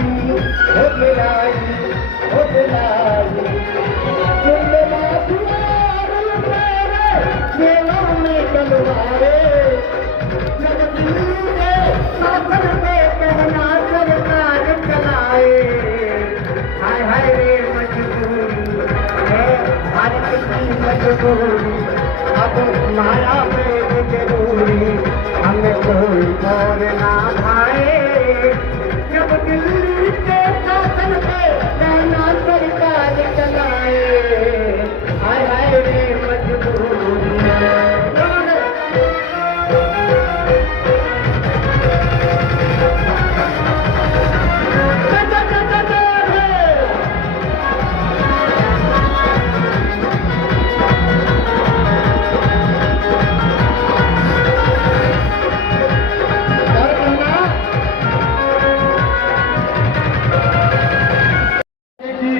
हो गिराई हो गिराई चंद्रमा तुम्हारे मेरे सेवा में तलवारे जब दिल्ली के शासन पे कहना सरकार चलाए हाय हाय रे मजबूरी है भारत की मजबूरी अब माया में जरूरी हमें कोई और ना भाए जब दिल्ली के शासन पे रहना सरकार चलाए हाय हाय रे मजबूरी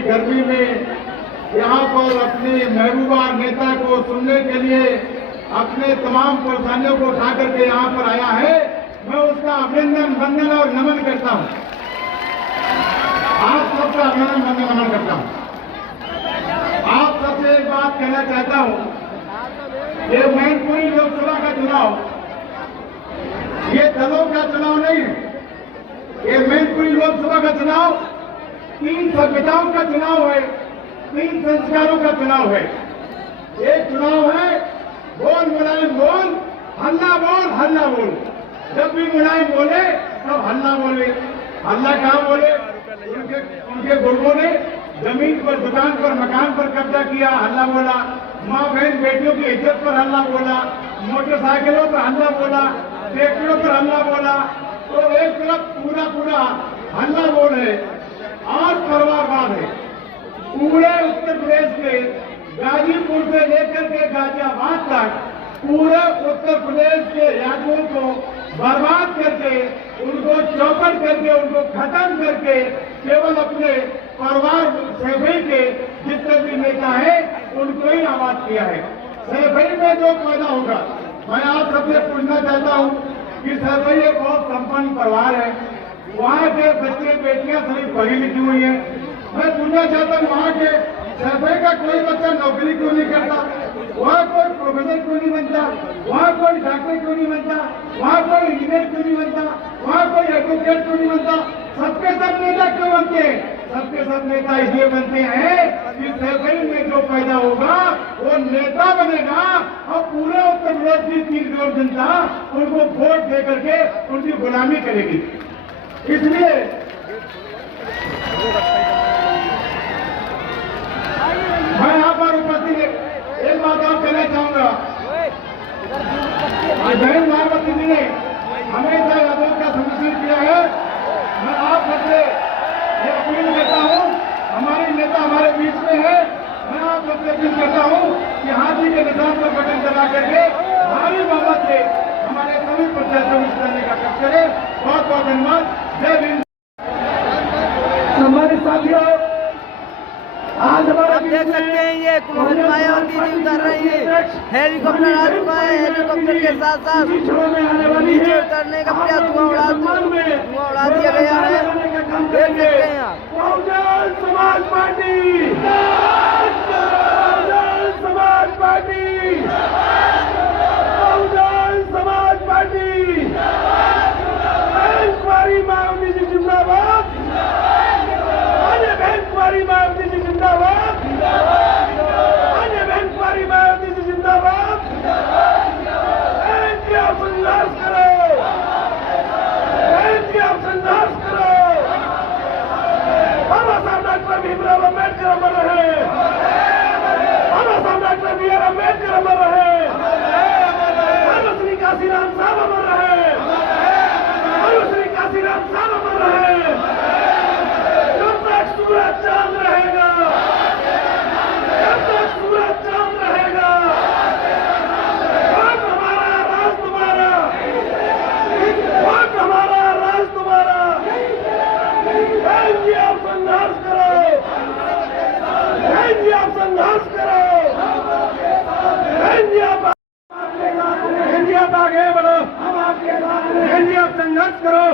गर्मी में यहाँ पर अपने महबूबा नेता को सुनने के लिए अपने तमाम परेशानियों को उठा करके यहाँ पर आया है। मैं उसका अभिनंदन वंदन और नमन करता हूँ। आप सबका अभिनंदन वंदन नमन करता हूँ। आप सबसे एक बात कहना चाहता हूँ, ये मैनपुरी लोकसभा का चुनाव ये दलों का चुनाव नहीं है। ये मैनपुरी लोकसभा का चुनाव 3 सभ्यताओं का चुनाव है, 3 संस्कारों का चुनाव है। एक चुनाव है बोल मुलायम बोल, हल्ला बोल हल्ला बोल। जब भी मुलायम बोले तब हल्ला बोले। हल्ला कहाँ बोले? उनके गुर्गों ने जमीन पर, दुकान पर, मकान पर कब्जा किया, हल्ला बोला। माँ बहन बेटियों की इज्जत पर हल्ला बोला, मोटरसाइकिलों पर हल्ला बोला, ट्रैक्टरों पर हल्ला बोला। तो एक तरफ पूरा हल्ला बोल है और परिवारवाद है। पूरे उत्तर प्रदेश के गाजीपुर से लेकर के गाजियाबाद तक पूरे उत्तर प्रदेश के यादवों को बर्बाद करके, उनको चौपट करके, उनको खत्म करके केवल अपने परिवार सैफई के जितने भी नेता है उनको ही आबाद किया है। सैफई में जो पैदा होगा, मैं आप सबसे पूछना चाहता हूँ कि सैफई एक बहुत संपन्न परिवार है। वहाँ के बच्चे बेटियां सभी पढ़ी लिखी हुई हैं। मैं पूछना चाहता हूँ वहाँ के सैफई का कोई बच्चा नौकरी क्यों नहीं करता? वहाँ कोई प्रोफेसर क्यों नहीं बनता? वहाँ कोई डॉक्टर क्यों नहीं बनता? वहाँ कोई इंजीनियर क्यों नहीं बनता? वहाँ कोई एडवोकेट क्यों नहीं बनता? सबके सब नेता क्यों बनते हैं? सबके सब नेता इसलिए बनते हैं कि सैफई में जो पैदा होगा वो नेता बनेगा और पूरे उत्तर प्रदेश की 3 करोड़ जनता उनको वोट दे करके उनकी गुलामी करेगी। इसलिए मैं यहाँ पर उपस्थित एक बात और कहना चाहूंगा। बहन मायावती जी ने हमेशा यादव का समर्थन किया है। मैं आप सबसे ये अपील करता हूँ, हमारी नेता हमारे बीच में है। मैं आप सबसे अपील करता हूँ कि हाथी के निशान पर बटन दबा करके भारी बहुमत से हमारे सभी प्रत्याशियों को करने का काम करें। बहुत बहुत धन्यवाद। जय हिंद। हमारे साथियों, आज हमारे आप देख सकते हैं ये कुमारी मायावती जी उतर रही है। हेलीकॉप्टर आ चुका है। हेलीकॉप्टर के साथ साथ नीचे उतरने का प्रयास धुआं उड़ा दिया गया है। देख सकते हैं आप। Bahujan Samaj party, Bahujan Samaj party, Bahujan Samaj party, कुमारी मायावती जी जिंदाबाद। बहन कुमारी मायावती जी जिंदाबाद। अन्य बहन कुमारी मायावती जी जिंदाबाद। बहन जी आप संघर्ष करो, बहन जी आप संघर्ष करो। बाबा साहब डॉक्टर भीमराव अम्बेडकर अमर रहे। बाबा साहब डॉक्टर BR अम्बेडकर अमर रहे। बाबा श्री काशीराम साहब अमर रहे। बाबा श्री काशीराम साहब अमर रहे। सूरज चांद रहेगा, जब तक सूरज चांद रहेगा। वोट हमारा, राज तुम्हारा, वोट हमारा, राज तुम्हारा। बहन जी आप संघर्ष करो, बहन जी आप संघर्ष करो, बहन जी आप आगे बढ़ो, बहन जी आप संघर्ष करो।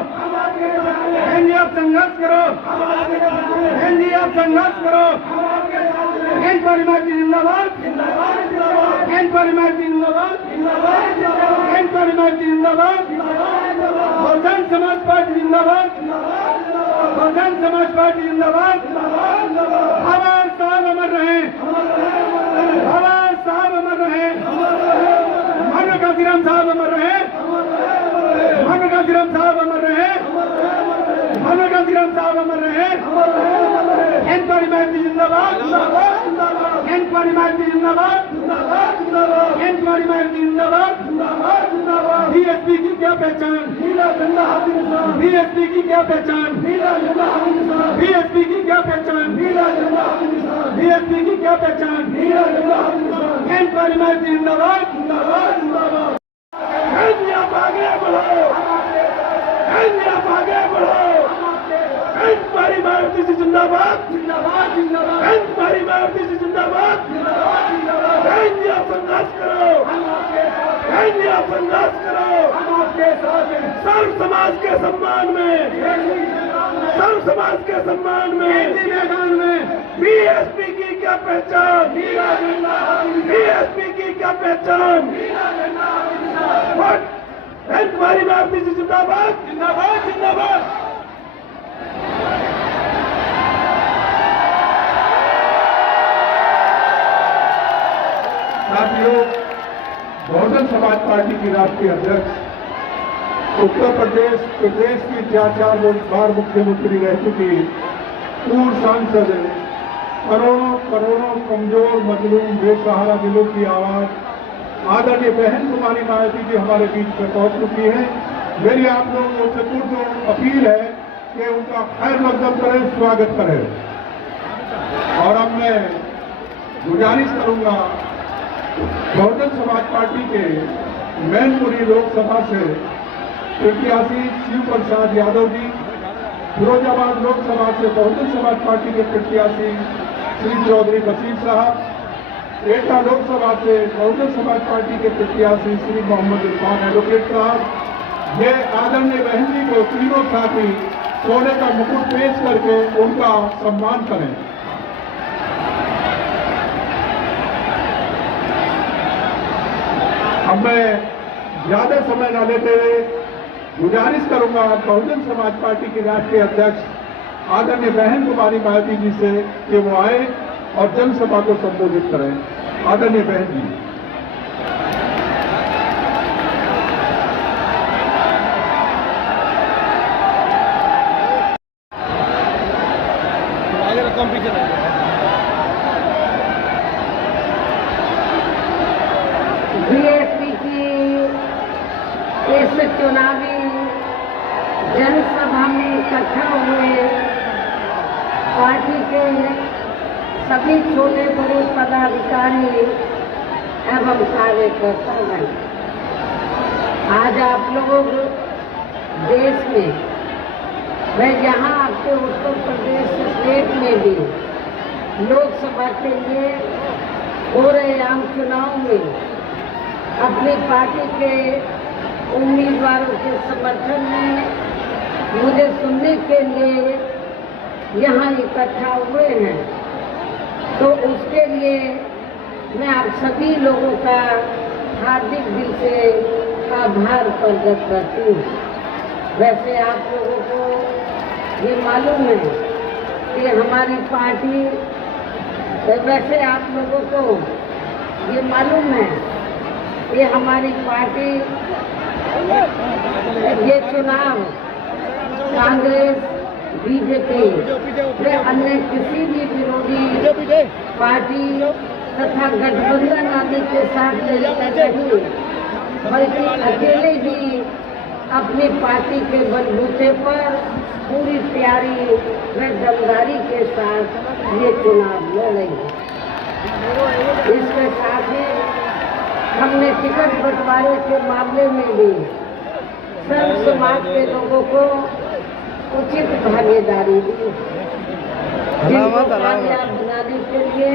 बहन जी आप संघर्ष करो, बहन जी आप संघर्ष करो। बहन परिमार्टी जिंदाबाद, बहन परिमार्टी जिंदाबाद, बहन परिमार्टी जिंदाबाद, बहुजन समाज पार्टी जिंदाबाद, बहुजन समाज पार्टी जिंदाबाद। बाबा साहब अमर रहे, बाबा साहब अमर रहे, मानो काशीराम साहब अमर रहे, मानो काशीराम साहब अमर रहे, मानो काशीराम साहब अमर रहे। बहन परिमार्टी जिंदाबाद, बहन परिमार्टी जिंदाबाद, बहन परिमार्टी जिंदाबाद। बीएसपी की क्या पहचान, बीएसपी की क्या पहचान, बीएसपी की क्या पहचान, बीएसपी की क्या पहचान। बहन परिमार्टी जिंदाबाद, आप आगे बढ़ो, आप आगे बढ़ो। बहन परिमार्टी जिंदाबाद, बहन परिमार्टी जिंदाबाद। बहन जी आप संघर्ष करो, बहन जी आप संघर्ष करो। सर्व समाज के सम्मान में, सर्व समाज के सम्मान में मैदान में बीएसपी की क्या पहचान, बीएसपी की क्या पहचान। बहन परिमार्टी जिंदाबाद, जिंदाबाद, जिंदाबाद। साथियों, बहुजन समाज पार्टी की राष्ट्रीय अध्यक्ष, उत्तर प्रदेश की 4 बार मुख्यमंत्री रह चुकी पूर्व सांसद, करोड़ों कमजोर मजलूम बेसहारा दिलों की आवाज आदरणीय बहन कुमारी मायावती जी हमारे बीच में पहुंच चुकी है। मेरी आप लोगों से पुरजोर अपील है कि उनका खैर मकदम करें, स्वागत करें। और अब मैं गुजारिश करूंगा बहुजन समाज पार्टी के मैनपुरी लोकसभा से प्रत्याशी शिव प्रसाद यादव जी, फिरोजाबाद लोकसभा से बहुजन समाज पार्टी के प्रत्याशी श्री चौधरी बशीर साहब, एटा लोकसभा से बहुजन समाज पार्टी के प्रत्याशी श्री मोहम्मद इरफान एडवोकेट साहब, ये आदरणीय बहन जी को तीनों साथी सोने का मुकुट पेश करके उनका सम्मान करें। अब मैं ज्यादा समय न लेते हुए गुजारिश करूंगा बहुजन समाज पार्टी की राष्ट्रीय अध्यक्ष आदरणीय बहन कुमारी मायावती जी से कि वो आए और जनसभा को संबोधित करें। आदरणीय बहन जी। बीएसपी की इस चुनावी जनसभा में इकट्ठा हुए पार्टी के सभी छोटे बड़े पदाधिकारी एवं कार्यकर्तागण, आज आप लोग देश में व यहाँ आपके उत्तर प्रदेश स्टेट में भी लोकसभा के लिए हो रहे आम चुनाव में अपनी पार्टी के उम्मीदवारों के समर्थन में मुझे सुनने के लिए यहाँ इकट्ठा हुए हैं, तो उसके लिए मैं आप सभी लोगों का हार्दिक दिल से आभार प्रकट करती हूँ। वैसे आप लोगों को ये मालूम है कि हमारी पार्टी, वैसे आप लोगों को ये मालूम है कि हमारी पार्टी ये चुनाव कांग्रेस, बीजेपी व अन्य किसी भी विरोधी पार्टी तथा गठबंधन आदि के साथ मिलकर नहीं, बल्कि अकेले ही अपनी पार्टी के बलबूते पर पूरी तैयारी व दमदारी के साथ ये चुनाव लड़ेंगे। इसके साथ ही हमने टिकट बंटवारे के मामले में भी सर्व समाज के लोगों को उचित भागीदारी दी। जिनको कामयाब बनाने के लिए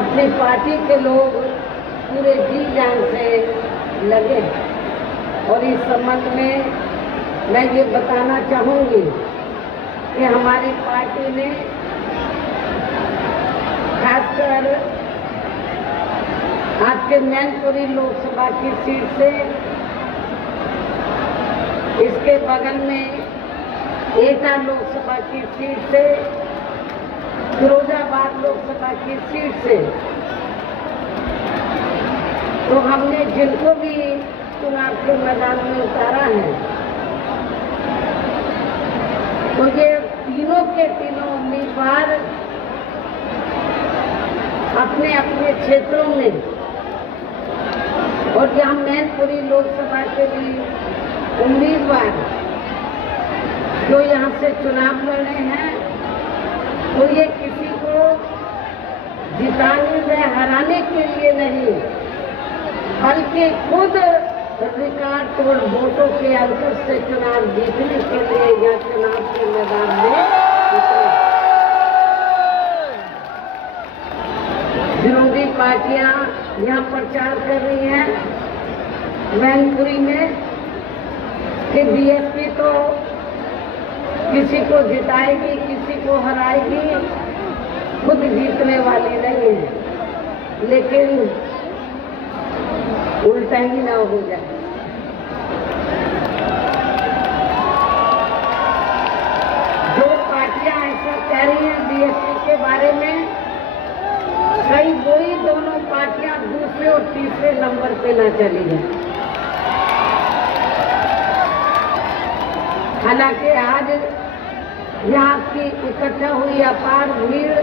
अपनी पार्टी के लोग पूरे जी जान से लगे और इस संबंध में मैं ये बताना चाहूंगी कि हमारी पार्टी ने खासकर आपके मैनपुरी लोकसभा की सीट से, इसके बगल में एटा लोकसभा की सीट से, फिरोजाबाद लोकसभा की सीट से, तो हमने जिनको भी चुनाव के मैदान में उतारा है, तो ये तीनों के तीनों उम्मीदवार अपने अपने क्षेत्रों में, और यहाँ मैनपुरी लोकसभा के भी उम्मीदवार जो यहाँ से चुनाव लड़ रहे हैं, तो ये किसी को जिताने व हराने के लिए नहीं, बल्कि खुद रिकॉर्ड तोड़ वोटों के अंतर से चुनाव जीतने के लिए या चुनाव के मैदान में उतरे। विरोधी पार्टियां यहाँ प्रचार कर रही हैं मैनपुरी में कि बीएसपी तो किसी को जिताएगी, किसी को हराएगी, खुद जीतने वाली नहीं है, लेकिन उल्टा ही ना हो जाए। जो पार्टियां ऐसा कह रही हैं बीएसपी के बारे में, कई वही दोनों पार्टियां दूसरे और तीसरे नंबर पे ना चली जाए। हालांकि आज यहाँ की इकट्ठा हुई अपार भीड़,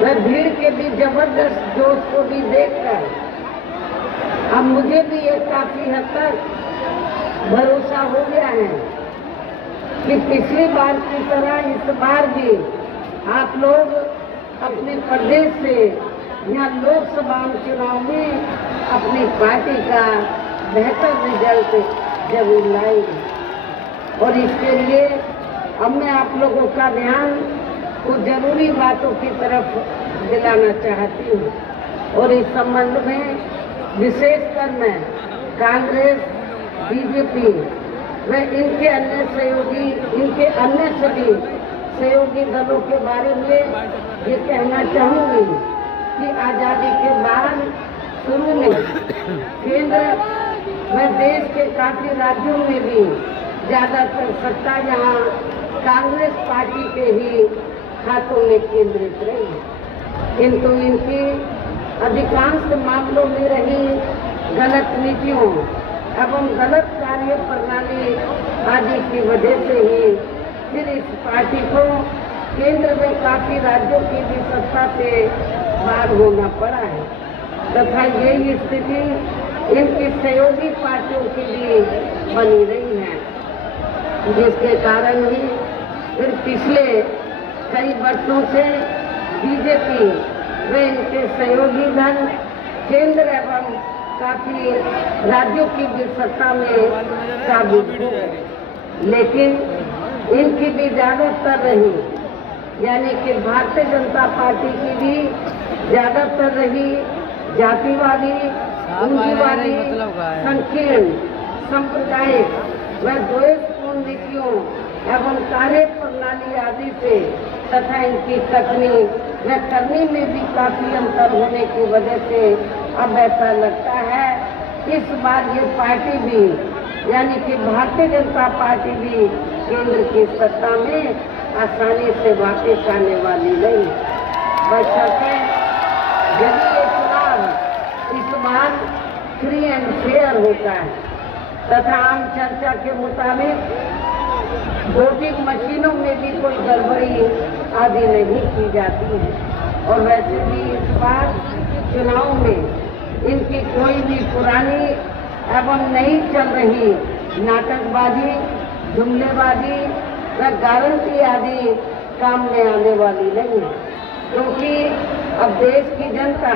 वह भीड़ के भी जबरदस्त जोश को भी देखकर अब मुझे भी ये काफी हद तक भरोसा हो गया है कि पिछली बार की तरह इस बार भी आप लोग अपने प्रदेश से यहाँ लोकसभा चुनाव में अपनी पार्टी का बेहतर रिजल्ट जरूर लाएंगे। और इसके लिए अब मैं आप लोगों का ध्यान कुछ जरूरी बातों की तरफ दिलाना चाहती हूँ, और इस संबंध में विशेषकर मैं कांग्रेस, बीजेपी व इनके अन्य सहयोगी, इनके अन्य सभी सहयोगी दलों के बारे में ये कहना चाहूंगी कि आजादी के बाद शुरू में केंद्र व देश के काफी राज्यों में भी ज्यादातर सत्ता यहाँ कांग्रेस पार्टी के ही हाथों में केंद्रित रही, किंतु इनकी अधिकांश मामलों में रही गलत नीतियों एवं गलत कार्य प्रणाली आदि की वजह से ही फिर इस पार्टी को केंद्र में काफी राज्यों की भी सत्ता से बाहर होना पड़ा है, तथा यही स्थिति इनकी सहयोगी पार्टियों की भी बनी रही है, जिसके कारण ही फिर पिछले कई वर्षों से बीजेपी व इनके सहयोगी दल केंद्र एवं काफी राज्यों की भी सत्ता में काबिज हो, लेकिन इनकी भी ज्यादातर रही, यानी कि भारतीय जनता पार्टी की भी ज्यादातर रही जातिवादी, पूंजीवादी, संकीर्ण, सांप्रदायिक व द्वेषपूर्ण नीतियों एवं कार्य प्रणाली आदि से तथा इनकी कथनी व करनी में भी काफी अंतर होने की वजह से अब ऐसा लगता है इस बार ये पार्टी भी, यानी कि भारतीय जनता पार्टी भी केंद्र की सत्ता में आसानी से वापस आने वाली नहीं। बशर्ते यदि ये चुनाव इस बार फ्री एंड फेयर होता है तथा आम चर्चा के मुताबिक वोटिंग मशीनों में भी कोई गड़बड़ी आदि नहीं की जाती है, और वैसे भी इस बार चुनाव में इनकी कोई भी पुरानी एवं नहीं चल रही नाटकबाजी, जुमलेबाजी व गारंटी आदि काम में आने वाली नहीं, क्योंकि अब देश की जनता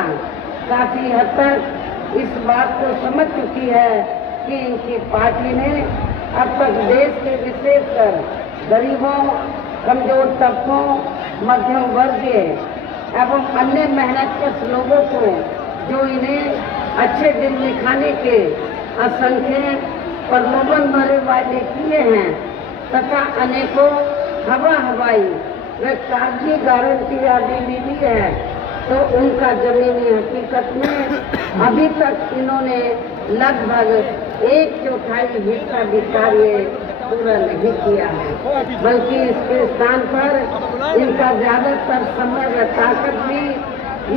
काफी हद तक इस बात को समझ चुकी है कि इनकी पार्टी ने अब तक देश के विशेषकर गरीबों, कमजोर तबकों, मध्यम वर्गीय एवं अन्य मेहनतकश लोगों को जो इन्हें अच्छे दिन दिखाने के असंख्य प्रलोभन भरे वादे किए हैं तथा अनेकों हवाई व कागजी गारंटी आदि मिली है, तो उनका जमीनी हकीकत में अभी तक इन्होंने लगभग 1/4 हिस्सा भी कार्य पूरा नहीं किया है, बल्कि इसके स्थान पर इनका ज्यादातर समय व ताकत भी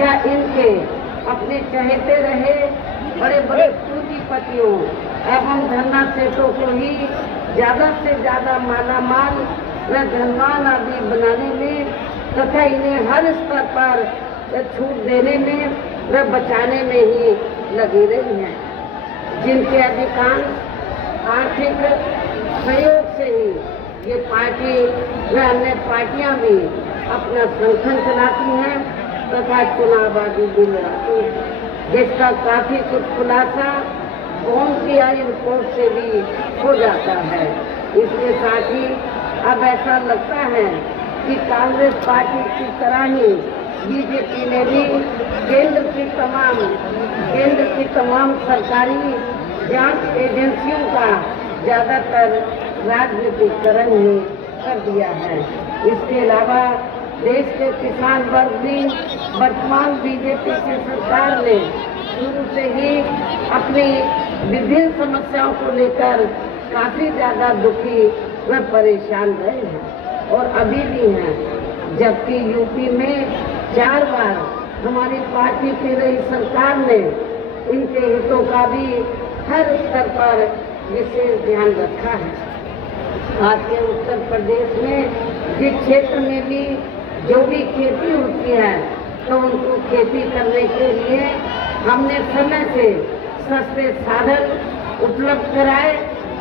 या इनके अपने चहेते रहे बड़े बड़े पूंजीपतियों एवं धन्ना सेठों को ही ज्यादा से ज्यादा मालामाल व धनवान आदि बनाने में तथा इन्हें हर स्तर पर छूट देने में व बचाने में ही लगी रही हैं, जिनके अधिकांश आर्थिक सहयोग से ही ये पार्टी व अन्य पार्टियां भी अपना संगठन चलाती हैं तथा चुनाव आदि भी लड़ाती हैं, जिसका काफी कुछ खुलासा OMPI रिपोर्ट से भी हो जाता है। इसके साथ ही अब ऐसा लगता है कि कांग्रेस पार्टी की तरह ही बीजेपी ने भी केंद्र की तमाम सरकारी जांच एजेंसियों का ज्यादातर राजनीतिकरण ही कर दिया है। इसके अलावा देश के किसान वर्ग भी वर्तमान बीजेपी की सरकार ने शुरू से ही अपनी विभिन्न समस्याओं को लेकर काफी ज्यादा दुखी व परेशान रहे हैं और अभी भी हैं, जबकि यूपी में 4 बार हमारी पार्टी की रही सरकार ने इनके हितों का भी हर स्तर पर विशेष ध्यान रखा है। आज के उत्तर प्रदेश में जिस क्षेत्र में भी जो भी खेती होती है तो उनको खेती करने के लिए हमने समय से सस्ते साधन उपलब्ध कराए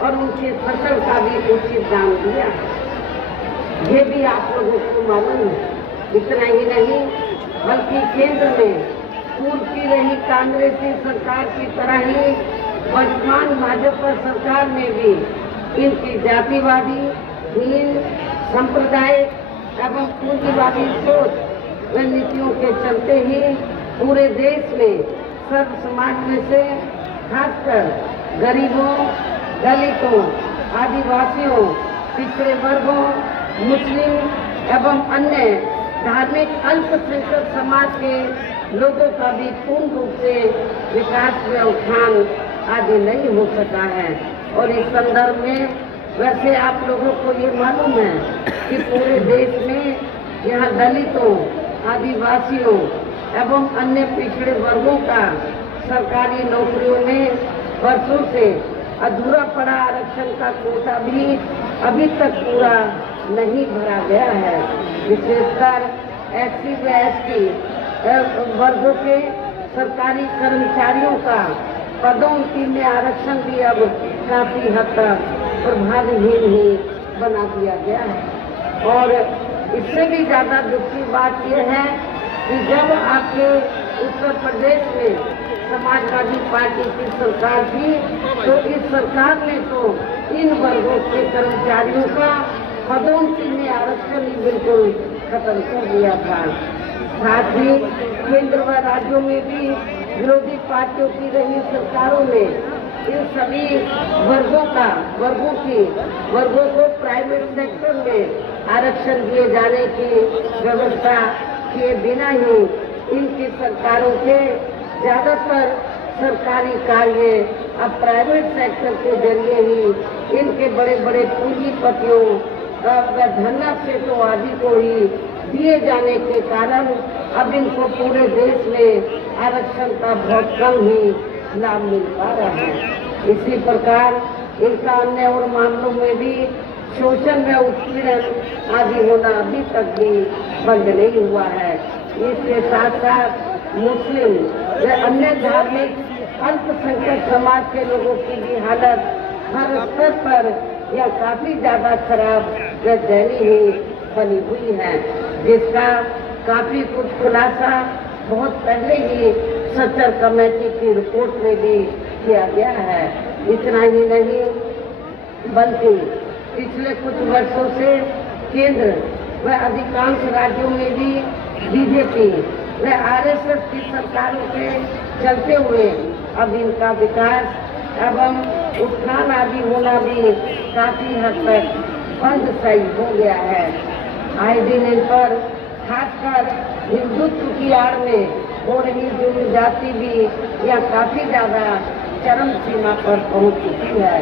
और उनकी फसल का भी उचित दाम दिया। ये भी आप लोगों को मालूम है। इतना ही नहीं बल्कि केंद्र में पूर्व की रही कांग्रेसी सरकार की तरह ही वर्तमान भाजपा सरकार में भी इनकी जातिवादी, हीन, सांप्रदायिक एवं पूंजीवादी सोच व नीतियों के चलते ही पूरे देश में सर्व समाज में से खासकर गरीबों, दलितों, आदिवासियों, पिछड़े वर्गों, मुस्लिम एवं अन्य धार्मिक अल्पसंख्यक समाज के लोगों का भी पूर्ण रूप से विकास व उत्थान आदि नहीं हो सका है। और इस संदर्भ में वैसे आप लोगों को ये मालूम है कि पूरे देश में यहाँ दलितों, आदिवासियों एवं अन्य पिछड़े वर्गों का सरकारी नौकरियों में वर्षों से अधूरा पड़ा आरक्षण का कोटा भी अभी तक पूरा नहीं भरा गया है। विशेषकर SC व ST वर्गों के सरकारी कर्मचारियों का पदोन्नति में आरक्षण भी अब काफी हद तक प्रभावहीन ही बना दिया गया है। और इससे भी ज्यादा दुखी बात यह है कि जब आपके उत्तर प्रदेश में समाजवादी पार्टी की सरकार थी तो इस सरकार ने तो इन वर्गों के कर्मचारियों का पदोन्नति में आरक्षण ही बिल्कुल खत्म कर दिया था। साथ ही केंद्र व राज्यों में भी विरोधी पार्टियों की रही सरकारों ने इन सभी वर्गों को प्राइवेट सेक्टर में आरक्षण दिए जाने की व्यवस्था किए बिना ही इनकी सरकारों के ज्यादातर सरकारी कार्य अब प्राइवेट सेक्टर के जरिए ही इनके बड़े बड़े पूंजीपतियों व धन्ना सेठों आदि को ही दिए जाने के कारण अब इनको पूरे देश में आरक्षण का बहुत कम ही लाभ मिल पा रहा है। इसी प्रकार इनका अन्य और मामलों में भी शोषण व उत्पीड़न आदि होना अभी तक भी बंद नहीं हुआ है। इसके साथ साथ मुस्लिम व अन्य धार्मिक अल्पसंख्यक समाज के लोगों की भी हालत हर स्तर पर यह काफी ज्यादा खराब व दयनीय ही बनी हुई है, जिसका काफी कुछ खुलासा बहुत पहले ही सच्चर कमेटी की रिपोर्ट में भी किया गया है। इतना ही नहीं बल्कि पिछले कुछ वर्षों से केंद्र व अधिकांश राज्यों में भी बीजेपी व RSS की सरकारों के चलते हुए अब इनका विकास एवं उत्थान आदि होना भी काफी हद तक बंद सही हो गया है। आए दिन इन पर खासकर हिंदुत्व की आड़ में हो रही जनजाति भी यह काफी ज्यादा चरम सीमा पर पहुंच चुकी है।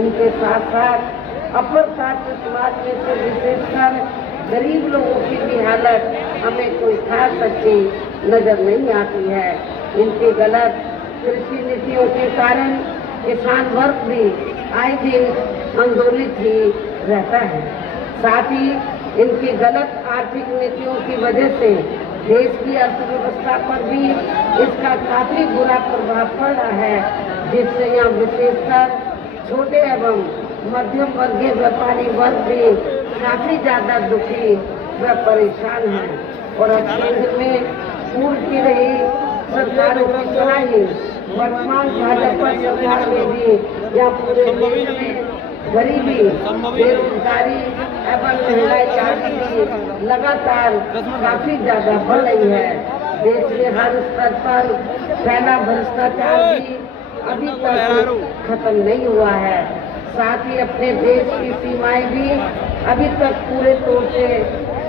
इनके साथ साथ अपर छात्र समाज में से विशेषकर गरीब लोगों की भी हालत हमें कोई खास अच्छी नजर नहीं आती है। इनकी गलत कृषि नीतियों के कारण किसान वर्ग भी आए दिन आंदोलित ही रहता है। साथ ही इनकी गलत आर्थिक नीतियों की वजह से देश की अर्थव्यवस्था पर भी इसका काफी बुरा प्रभाव पड़ रहा है, जिससे यहाँ विशेषकर छोटे एवं मध्यम वर्गीय व्यापारी वर्ग भी काफी ज्यादा दुखी व परेशान है। और अब केंद्र में पूर्व की रही सरकारों की तरह ही वर्तमान भाजपा सरकार में भी या पूरे देश में गरीबी, बेरोजगारी एवं महंगाई आदि भी लगातार काफी ज्यादा बढ़ रही है। देश में हर स्तर पर फैला भ्रष्टाचार भी अभी तक खत्म नहीं हुआ है। साथ ही अपने देश की सीमाएं भी अभी तक पूरे तौर से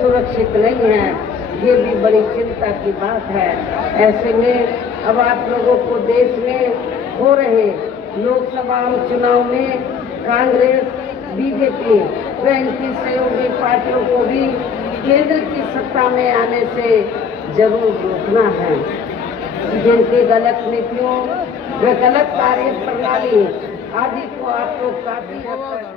सुरक्षित नहीं है। ये भी बड़ी चिंता की बात है। ऐसे में अब आप लोगों को देश में हो रहे लोकसभा चुनाव में कांग्रेस, बीजेपी व इनकी सहयोगी पार्टियों को भी केंद्र की सत्ता में आने से जरूर रोकना है। जिनकी गलत नीतियों व गलत कार्य प्रणाली आदि को आप लोग काफी हद तक